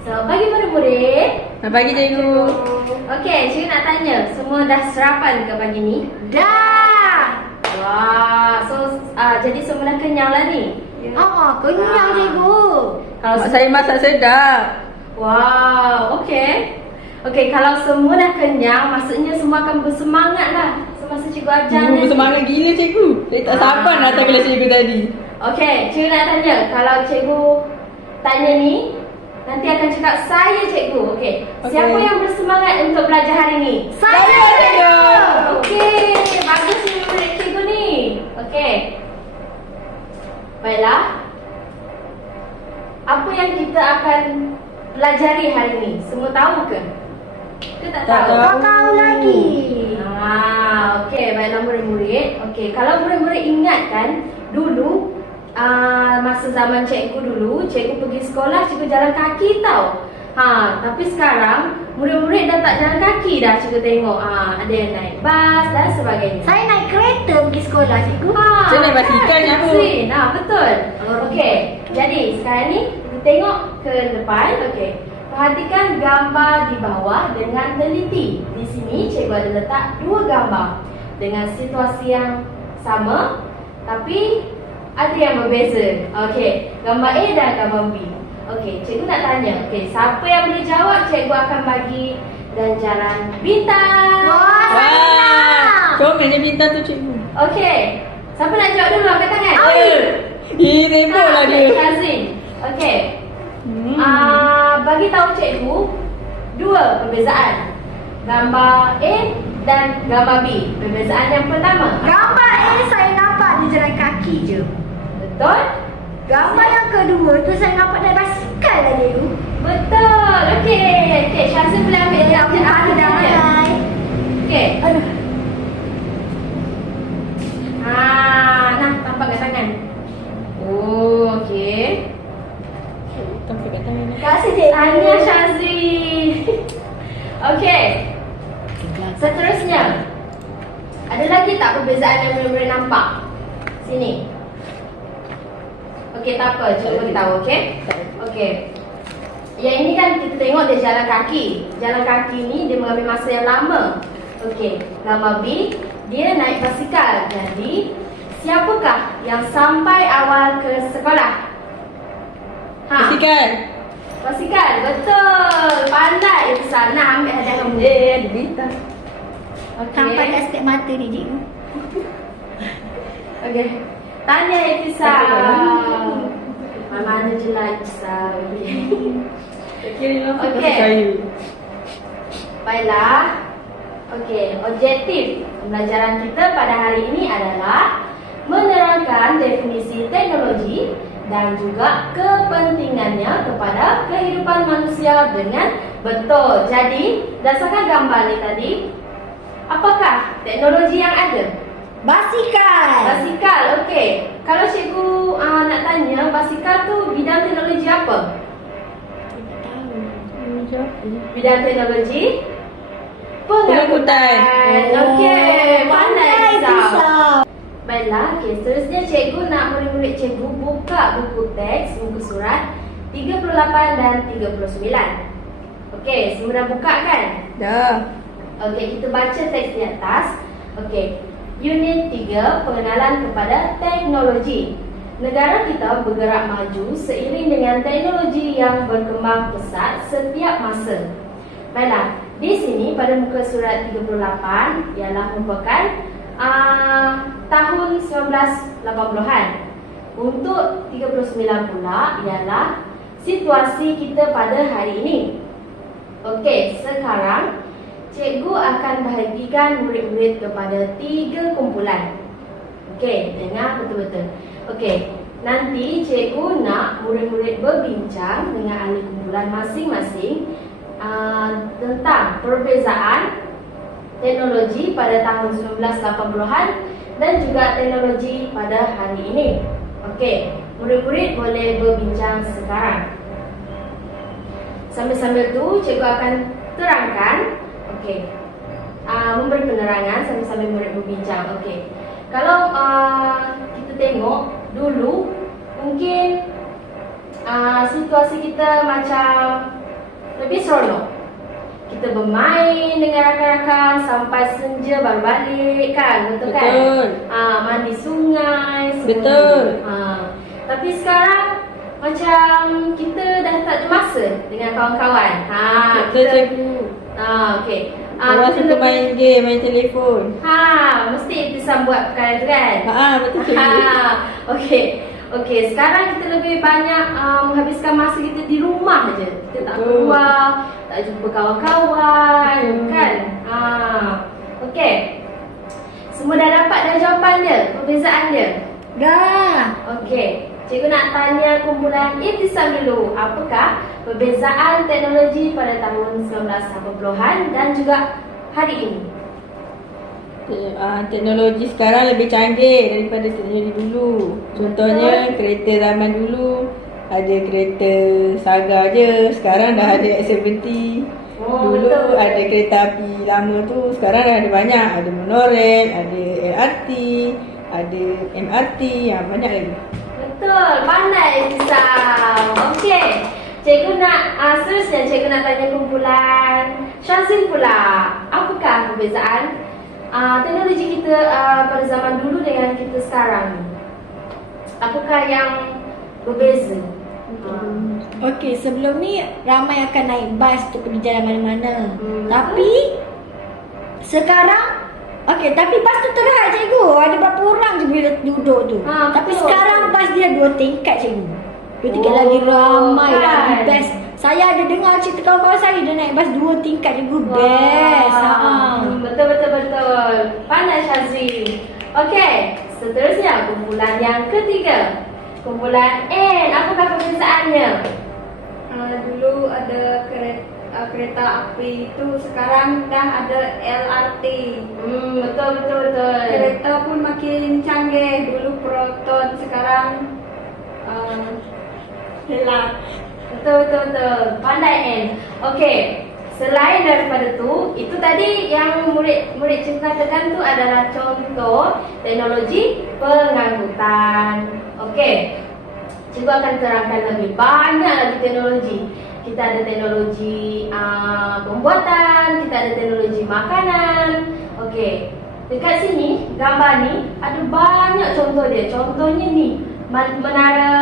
So, pagi murid-murid. Selamat pagi cikgu. Okey, cikgu nak tanya, semua dah sarapan ke pagi ni? Dah. Wah, so jadi semua dah kenyang lah ni? Kenyang cikgu. Kalau Mak saya masak sedap. wow, okey. Okey, kalau semua dah kenyang, maksudnya semua akan bersemangat lah semasa cikgu ajar Cikgu nanti. bersemangat gila cikgu. Saya tak sabar nak datang kelas cikgu tadi. Okey, cikgu nak tanya, kalau cikgu tanya ni, nanti akan cakap saya cikgu. Okey. Siapa yang bersemangat untuk belajar hari ni? Saya cikgu. Okey, bagus ni murid cikgu ni. Okey. Baiklah. Apa yang kita akan pelajari hari ni? Semua tahu ke? Ke tak Tak tahu? tahu. Tak tahu lagi. Okey, baiklah murid-murid. Okey, kalau murid-murid ingat kan, dulu masa zaman cikgu dulu, cikgu pergi sekolah, cikgu jalan kaki tau. Tapi sekarang murid-murid dah tak jalan kaki dah, cikgu tengok. Ada yang naik bas dan sebagainya. Saya naik kereta pergi sekolah cikgu. Saya naik basikal ni aku. Betul. Okey. Jadi sekarang ni kita tengok ke depan. Okey. Perhatikan gambar di bawah dengan teliti. Di sini cikgu ada letak dua gambar dengan situasi yang sama tapi ada yang berbeza. Okey, gambar A dan gambar B. Okey, cikgu nak tanya. Okey, siapa yang boleh jawab, cikgu akan bagi ganjaran bintang. Wah, comelnya bintang tu cikgu. Okey. Siapa nak jawab dulu? Angkat tangan. Reboh lah dia. Shazin. Okey. Bagi tahu cikgu dua perbezaan. Gambar A dan gambar B. Perbezaan yang pertama. Gambar A saya nampak dia jalan kaki je. Betul? Gambar yang kedua tu saya nampak naik basikal lah cikgu. Betul. Okey, Shazin boleh ambil Ya, aku aku dah tanya. mulai. Okey. Aduh. Nah, tampak kat tangan. Oh, okey. Tampak kat tangan ni. Terima kasih cikgu. Tanya Shazin. Okey. Seterusnya, ada lagi tak perbezaan yang murid-murid nampak? Sini. Okey, tak apa. Cikgu beritahu, okey? Okey. Yang ini kan kita tengok dia jalan kaki. Jalan kaki ni dia mengambil masa yang lama. Okey, gambar B, dia naik basikal. Jadi, siapakah yang sampai awal ke sekolah? Basikal. Basikal, betul. Pandai itu sana ambil hadiah kamu. Ada bintang. Sampai kat setiap mata ni cikgu. Okey. Tanya Ifisa. Mana je lah Ifisa. Kira Okey. kayu. Baiklah. Okey, objektif pembelajaran kita pada hari ini adalah menerangkan definisi teknologi dan juga kepentingannya kepada kehidupan manusia dengan betul. Jadi, berdasarkan gambar ni tadi, apakah teknologi yang ada? Basikal. Basikal, okey. Kalau cikgu nak tanya, basikal tu bidang teknologi apa? Bidang teknologi pengangkutan. Okey, pandai Ifsa. Baiklah, okey. Seterusnya cikgu nak murid-murid cikgu buka buku teks, muka surat 38 dan 39. Okey, semua dah buka kan? Dah. Okey, kita baca teks di atas. Okey. Unit 3, pengenalan kepada teknologi. Negara kita bergerak maju seiring dengan teknologi yang berkembang pesat setiap masa. Baiklah, di sini pada muka surat 38 ialah merupakan tahun 1980-an. Untuk 39 pula ialah situasi kita pada hari ini. Okey, sekarang cikgu akan bahagikan murid-murid kepada 3 kumpulan. Okey, dengar betul-betul. Okey, nanti cikgu nak murid-murid berbincang dengan ahli kumpulan masing-masing tentang perbezaan teknologi pada tahun 1980-an dan juga teknologi pada hari ini. Okey, murid-murid boleh berbincang sekarang. Sambil-sambil tu cikgu akan terangkan, okey, memberi penerangan sambil-sambil murid berbincang. Okey, kalau kita tengok dulu mungkin situasi kita macam lebih seronok. Kita bermain dengan rakan-rakan sampai senja baru balik kan, betul kan? Betul. Mandi sungai semua. Betul. Tapi sekarang macam kita dah tak ada masa dengan kawan-kawan. Betul cikgu. Okey. Orang suka main game, main telefon. Mesti Ibtisam buat perkara tu kan? Betul cikgu. Okey, sekarang kita lebih banyak menghabiskan masa kita di rumah je. Kita tak Betul. keluar, tak jumpa kawan-kawan, Betul. kan? Okey. Semua dah dapat dah jawapan dia, perbezaan dia? Dah. Okey. Cikgu nak tanya kumpulan Ibtisam dulu. Apakah perbezaan teknologi pada tahun 1980-an dan juga hari ini? Teknologi sekarang lebih canggih daripada teknologi dulu. Contohnya kereta zaman dulu ada kereta Saga je, sekarang dah ada X70. Dulu betul. ada kereta api lama tu, sekarang dah ada banyak. Ada monorail, ada LRT, ada MRT, banyak lagi. Betul, pandai Ibtisam. Okey. Cikgu nak seterusnya cikgu nak tanya kumpulan Syazin pula. Apakah perbezaan teknologi kita pada zaman dulu dengan kita sekarang ni? Apakah yang berbeza? Okey, sebelum ni ramai akan naik bas untuk pergi jalan mana-mana. Hmm. Tapi sekarang tapi bas tu terhad cikgu. Ada berapa orang je bila duduk tu. Tapi betul. sekarang bas dia 2 tingkat cikgu. 2 tingkat Oh, lagi ramai kan. lagi best. Saya ada dengar cerita kawan-kawan saya dia naik bas 2 tingkat cikgu. Best. Betul. Pandai Syazri. Okey, seterusnya kumpulan yang ketiga. Kumpulan N, apakah perbezaannya? Dulu ada kereta api itu, sekarang dah ada LRT. Betul. Kereta pun makin canggih. Dulu proton, sekarang hilang. Betul. Pandai N. Okey. Selain daripada tu, itu tadi yang murid cikgu katakan tu adalah contoh teknologi pengangkutan. Okey. Cikgu akan terangkan lebih banyak lagi teknologi. Kita ada teknologi pembuatan, kita ada teknologi makanan. Okey. Dekat sini, gambar ni ada banyak contoh dia. Contohnya ni, menara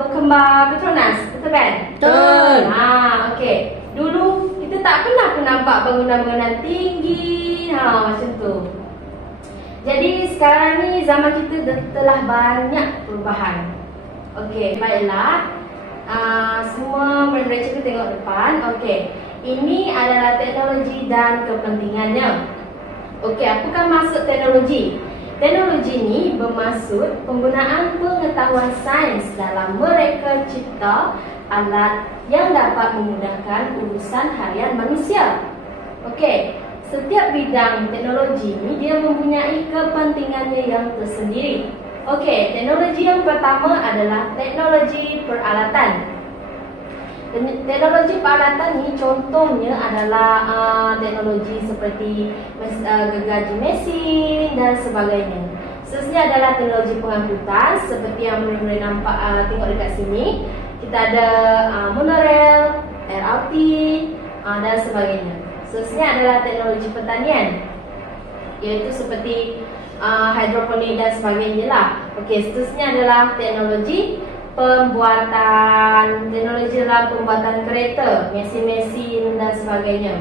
berkembar Petronas, betul kan? Betul. Okey. Dulu kita tak pernah pun nampak bangunan-bangunan tinggi, macam tu. Jadi sekarang ni zaman kita telah banyak perubahan. Okey, baiklah. Semua murid-murid cikgu tengok depan. Okey. Ini adalah teknologi dan kepentingannya. Okey, apakah maksud teknologi? Teknologi ini bermaksud penggunaan pengetahuan sains dalam mereka cipta alat yang dapat memudahkan urusan harian manusia. Okey, setiap bidang teknologi ini dia mempunyai kepentingannya yang tersendiri. Okey, teknologi yang pertama adalah teknologi peralatan. Teknologi peralatan ni contohnya adalah teknologi seperti gergaji mesin dan sebagainya. Seterusnya adalah teknologi pengangkutan seperti yang boleh nampak tengok dekat sini. Kita ada monorail, LRT dan sebagainya. Seterusnya adalah teknologi pertanian, iaitu seperti hidroponik dan sebagainya lah. Okey, seterusnya adalah teknologi pembuatan, teknologi dalam pembuatan kereta, mesin-mesin dan sebagainya.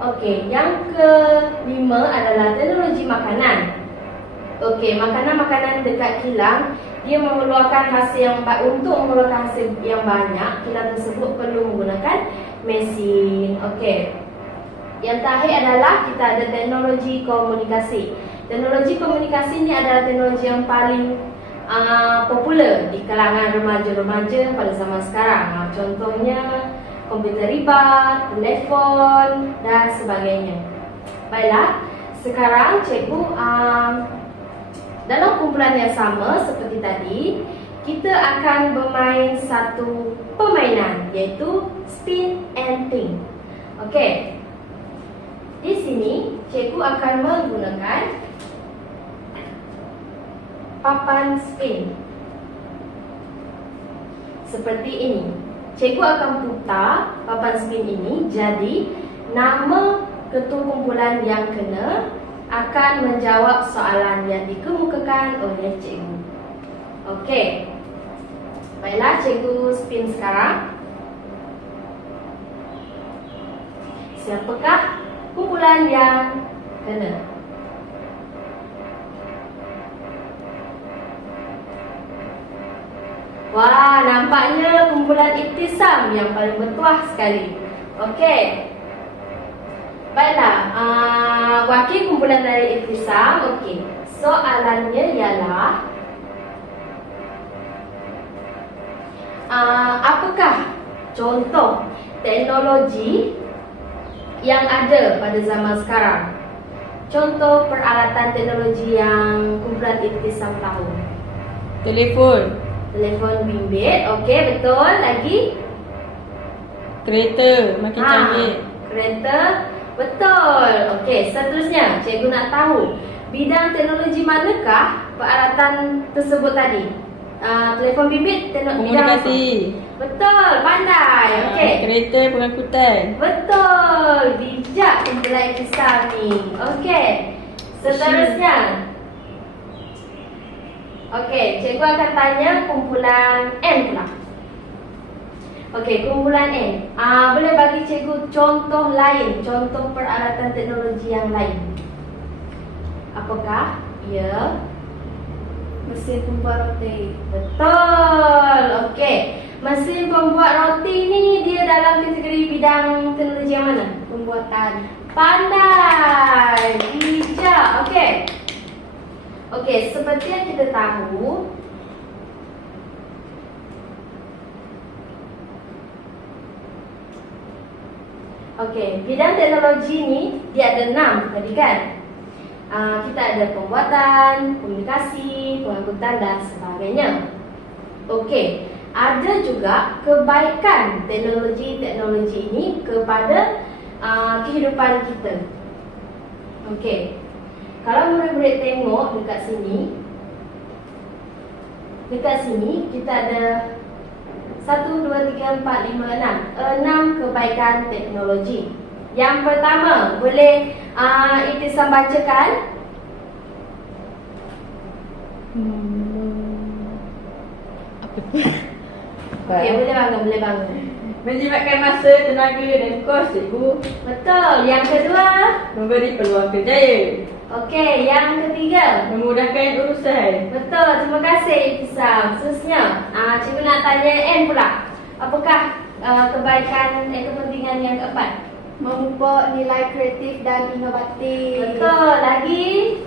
Okey, yang kelima adalah teknologi makanan. Okey, makanan-makanan dekat kilang dia mengeluarkan hasil yang untuk mengeluarkan hasil yang banyak, kilang tersebut perlu menggunakan mesin. Okey. Yang terakhir adalah kita ada teknologi komunikasi. Teknologi komunikasi ini adalah teknologi yang paling popular di kalangan remaja-remaja pada zaman sekarang. Contohnya komputer ribat, telefon dan sebagainya. Baiklah, sekarang cikgu dalam kumpulan yang sama seperti tadi, kita akan bermain satu permainan iaitu spin and think. Okey. Di sini cikgu akan menggunakan papan spin seperti ini. cikgu akan putar papan skrin ini. Jadi nama ketua kumpulan yang kena akan menjawab soalan yang dikemukakan oleh cikgu. Okey. Baiklah, cikgu spin sekarang. Siapakah kumpulan yang kena? Wah, nampaknya kumpulan Ibtisam yang paling bertuah sekali. Okey. Baiklah, wakil kumpulan dari Ibtisam. Okey. Soalannya ialah apakah contoh teknologi yang ada pada zaman sekarang? Contoh peralatan teknologi yang kumpulan Ibtisam tahu. Telefon. Telefon bimbit, okey, betul. Lagi? Kereta makin canggih. Kereta, betul. Okey, seterusnya cikgu nak tahu bidang teknologi manakah peralatan tersebut tadi? Telefon bimbit, bidang apa? Komunikasi. Betul, pandai. Okey. Kereta pengangkutan. Betul, bijak kumpulan Ibtisam ni. Okey, seterusnya. Okey, cikgu akan tanya kumpulan N pula. Okey, kumpulan N. Boleh bagi cikgu contoh lain, contoh peralatan teknologi yang lain. Apakah? Ya. Mesin pembuat roti. Betul. Okey. Mesin pembuat roti ni dia dalam kategori bidang teknologi yang mana? Pembuatan. Pandai. Bijak. Okey. Okey, seperti yang kita tahu, okey, bidang teknologi ni dia ada 6 tadi kan? Kita ada pembuatan, komunikasi, pengangkutan dan sebagainya. Okey, ada juga kebaikan teknologi ini kepada kehidupan kita. Okey. Kalau murid-murid tengok dekat sini kita ada 1, 2, 3, 4, 5, 6 6 kebaikan teknologi. Yang pertama, boleh Ibtisam bacakan? Apa tu? Okey, boleh bangun. Menjimatkan masa, tenaga dan kos, cikgu. Betul. Yang kedua? Memberi peluang kerjaya. Okey, yang ketiga? Memudahkan urusan. Betul, terima kasih Ibtisam. Seterusnya, cikgu nak tanya N pula. Apakah kebaikan kepentingan yang keempat? Memupuk nilai kreatif dan inovatif. Betul, lagi?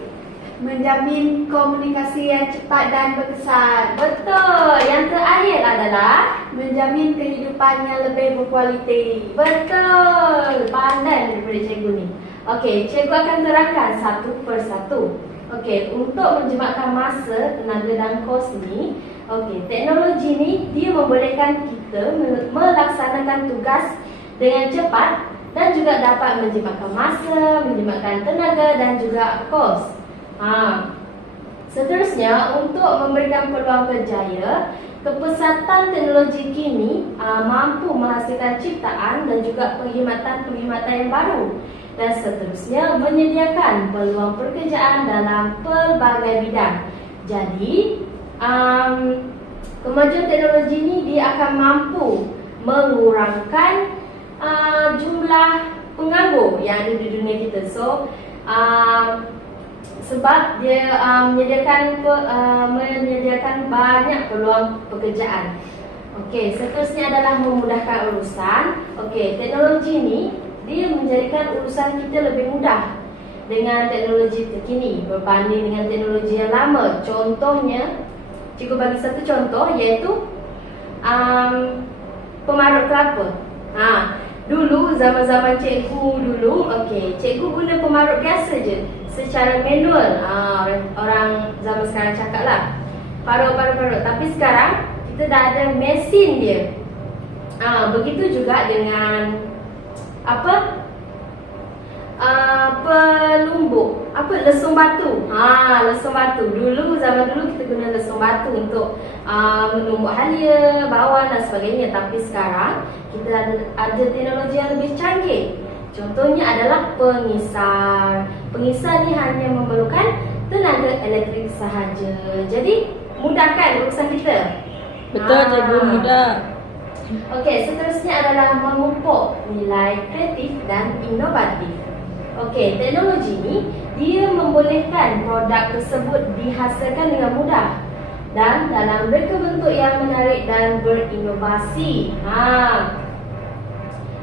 Menjamin komunikasi yang cepat dan berkesan. Betul, yang terakhir adalah Menjamin kehidupan yang lebih berkualiti. betul. Pandai daripada cikgu ni. Okey, cikgu akan terangkan satu persatu. Okey, untuk menjimatkan masa, tenaga dan kos ni, okey, teknologi ni dia membolehkan kita melaksanakan tugas dengan cepat dan juga dapat menjimatkan masa, menjimatkan tenaga dan juga kos. Seterusnya, untuk memberikan peluang kerjaya, kepesatan teknologi kini mampu menghasilkan ciptaan dan juga perkhidmatan yang baru. Dan seterusnya, menyediakan peluang pekerjaan dalam pelbagai bidang. Jadi, kemajuan teknologi ini dia akan mampu mengurangkan jumlah penganggur yang ada di dunia kita. So, sebab dia menyediakan banyak peluang pekerjaan. Okey, seterusnya adalah memudahkan urusan. Okey, teknologi ni dia menjadikan urusan kita lebih mudah dengan teknologi terkini berbanding dengan teknologi yang lama. Contohnya, cikgu bagi satu contoh iaitu pemarut kelapa. Dulu zaman-zaman cikgu dulu, okey, cikgu guna pemarut biasa je, secara manual. Orang zaman sekarang cakap lah, parut. Tapi sekarang kita dah ada mesin dia. Begitu juga dengan pelumbuk, lesung batu. Lesung batu. Zaman dulu kita guna lesung batu untuk menumbuk halia, bawang dan sebagainya. Tapi sekarang kita ada teknologi yang lebih canggih. Contohnya adalah pengisar. Pengisar ni hanya memerlukan tenaga elektrik sahaja. Jadi mudahkan urusan kita. Betul cikgu, mudah. Okey, seterusnya adalah memupuk nilai kreatif dan inovatif. Okey, teknologi ni dia membolehkan produk tersebut dihasilkan dengan mudah dan dalam reka bentuk yang menarik dan berinovasi.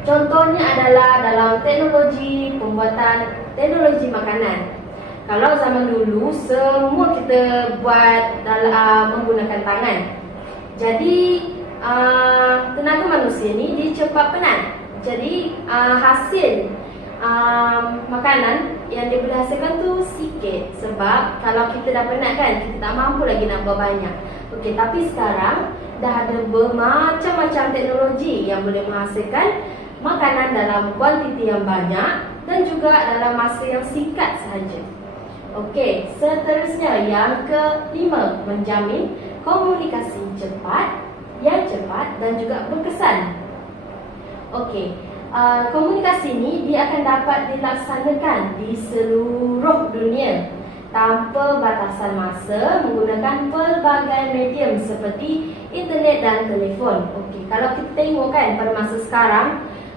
Contohnya adalah dalam teknologi pembuatan teknologi makanan. Kalau zaman dulu semua kita buat dalam menggunakan tangan. Jadi tenaga manusia ni dia cepat penat. Jadi hasil makanan yang dia boleh hasilkan tu sikit. Sebab kalau kita dah penat kan, kita tak mampu lagi nak buat banyak. Okey, tapi sekarang dah ada bermacam-macam teknologi yang boleh menghasilkan makanan dalam kuantiti yang banyak dan juga dalam masa yang singkat sahaja. Okey, seterusnya yang kelima, menjamin komunikasi cepat dan juga berkesan. Okey, komunikasi ni dia akan dapat dilaksanakan di seluruh dunia tanpa batasan masa menggunakan pelbagai medium seperti internet dan telefon. Okey, kalau kita tengok kan pada masa sekarang,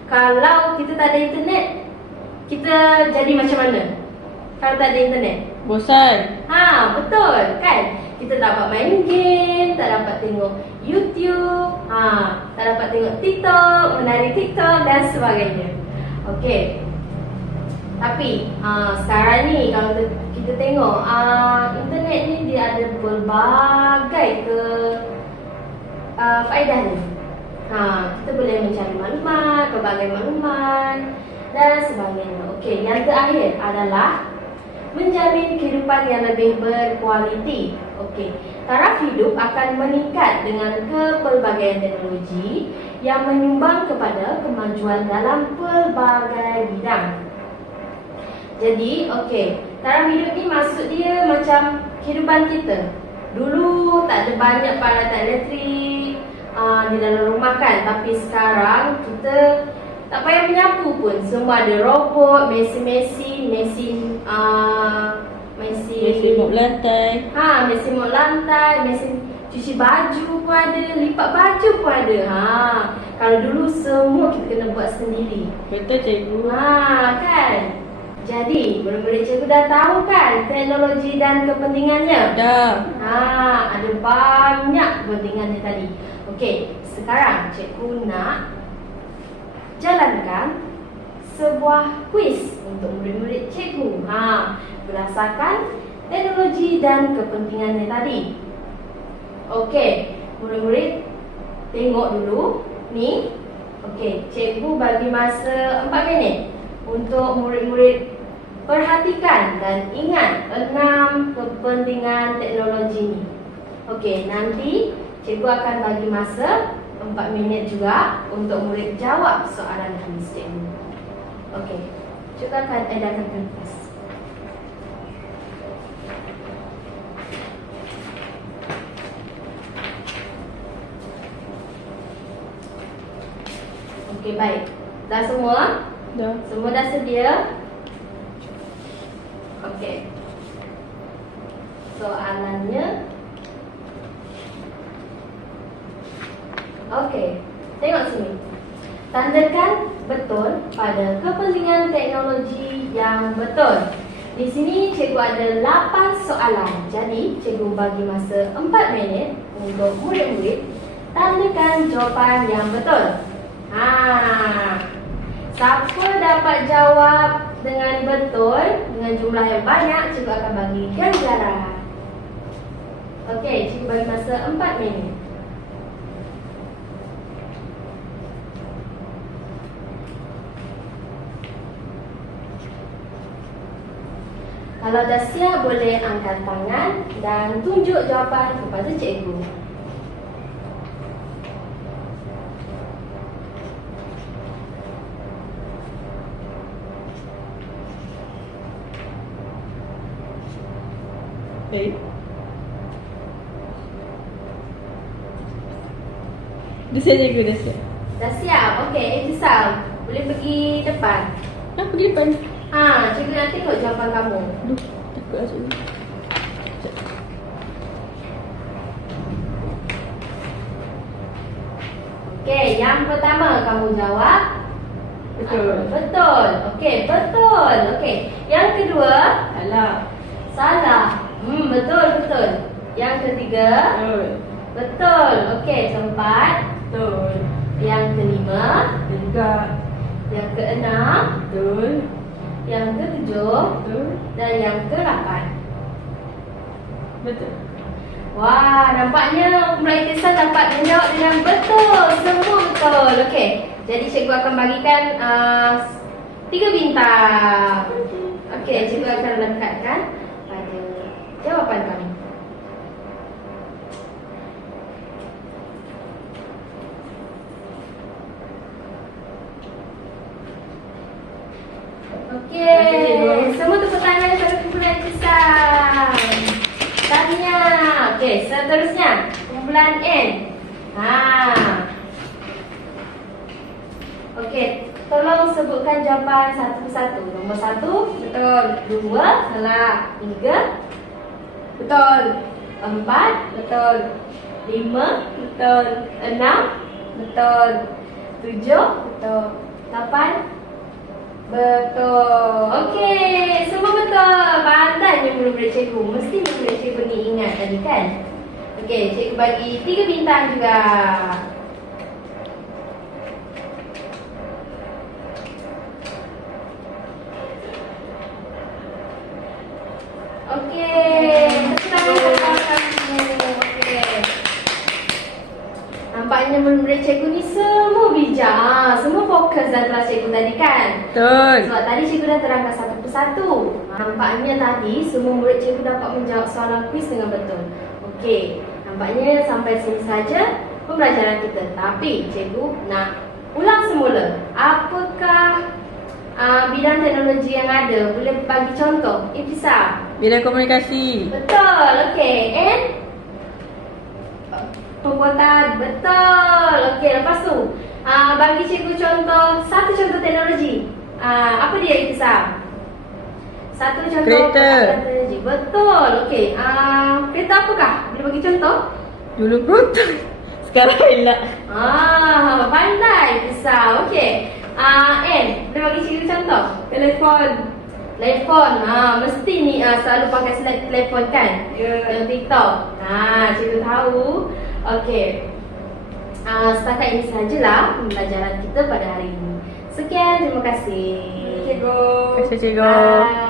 kalau kita tak ada internet, kita jadi macam mana? Kalau tak ada internet, Bosan. betul kan? Kita tak dapat main game, tak dapat tengok YouTube, tak dapat tengok TikTok, menari TikTok dan sebagainya. Okey. Tapi sekarang ni kalau kita tengok internet ni dia ada pelbagai faedah ni. Kita boleh mencari maklumat, pelbagai maklumat dan sebagainya. Okey, yang terakhir adalah menjamin kehidupan yang lebih berkualiti. Okey, taraf hidup akan meningkat dengan kepelbagaian teknologi yang menyumbang kepada kemajuan dalam pelbagai bidang. Jadi, okey, taraf hidup ni maksud dia macam kehidupan kita. Dulu tak ada banyak peralatan elektrik di dalam rumah kan, tapi sekarang kita tak payah menyapu pun, semua ada robot, mesin Mop lantai. mesin mop lantai, mesin cuci baju pun ada, lipat baju pun ada. Kalau dulu semua kita kena buat sendiri. Betul cikgu. Kan? Jadi, murid-murid cikgu dah tahu kan teknologi dan kepentingannya? Dah. Ada banyak kepentingannya tadi. Okey, sekarang cikgu nak jalankan sebuah kuis untuk murid-murid cikgu. Berdasarkan teknologi dan kepentingannya tadi. Okey, murid-murid tengok dulu ni. Okey, cikgu bagi masa 4 minit untuk murid-murid perhatikan dan ingat 6 kepentingan teknologi ni. Okey, nanti cikgu akan bagi masa 4 minit juga untuk murid jawab soalan kuis cikgu. Okey, cikgu akan edarkan kertas. Okey, baik. Dah semua? Dah. Semua dah sedia? Okey. Soalannya. Okey. Tengok sini. Tandakan betul pada kepentingan teknologi yang betul. Di sini cikgu ada 8 soalan. Jadi cikgu bagi masa 4 minit untuk murid-murid tandakan jawapan yang betul. Siapa dapat jawab dengan betul, dengan jumlah yang banyak, cikgu akan bagi ganjaran. Okey, cikgu bagi masa 4 minit. Kalau dah siap, boleh angkat tangan dan tunjuk jawapan kepada cikgu. Eh. Dah siap cikgu, dah siap. Dah siap? Okey, Ihtisam. Boleh pergi depan. Pergi depan. Cikgu nak tengok jawapan kamu. Aduh, takut lah cikgu. Okey, yang pertama kamu jawab Betul. betul. Okey, betul. Okey. Yang kedua, Salah. salah. Betul, betul. Yang ketiga, Betul. betul. Okey, keempat. Betul. Yang kelima, Betul juga. yang keenam, Betul. yang ketujuh, Betul. dan yang ke-8. Betul. Wah, nampaknya kumpulan Ihtisam dapat menjawab dengan betul. Semua betul. Okey. Jadi cikgu akan bagikan 3 bintang. Okey, cikgu akan lekatkan pada jawapan kamu. Okey, semua tepuk tangan kepada kumpulan Ihtisam. Tanya. Okey, seterusnya kumpulan N. Okey, tolong sebutkan jawapan satu persatu. Nombor 1, betul. 2, salah. 3, betul. 4, betul. 5, betul. 6, betul. 7, betul. 8, betul. Okey, semua betul. Pandainya murid-murid cikgu. Mesti murid cikgu ni ingat tadi kan? Okey, cikgu bagi 3 bintang juga. Okey, selamat kamu. Okey. Nampaknya murid-murid cikgu ni semua bijak. Semua fokus dalam kelas cikgu tadi kan? Betul. Sebab tadi cikgu dah terangkan satu persatu. Nampaknya tadi semua murid cikgu dapat menjawab soalan kuis dengan betul. Okey, nampaknya sampai sini saja pembelajaran kita. Tapi cikgu nak ulang semula. Apakah bidang teknologi yang ada? Boleh bagi contoh? Ihtisam. Bidang komunikasi. Betul. Okey. And pembuatan. Betul. Okey, lepas tu bagi cikgu satu contoh teknologi. Apa dia, Ihtisam? Satu contoh Kereta. peralatan teknologi. Betul. Okey. Kereta apakah? Boleh bagi contoh? Dulu betul. Sekarang elak. Pandai Ihtisam. Okey. N, boleh bagi cikgu contoh? Telefon. Telefon. Mesti ni selalu pakai telefon kan? Yang TikTok. Cikgu tahu. Okey. Setakat ini sajalah pembelajaran kita pada hari ini. Sekian, terima kasih. Cikgu. Terima kasih cikgu. Bye.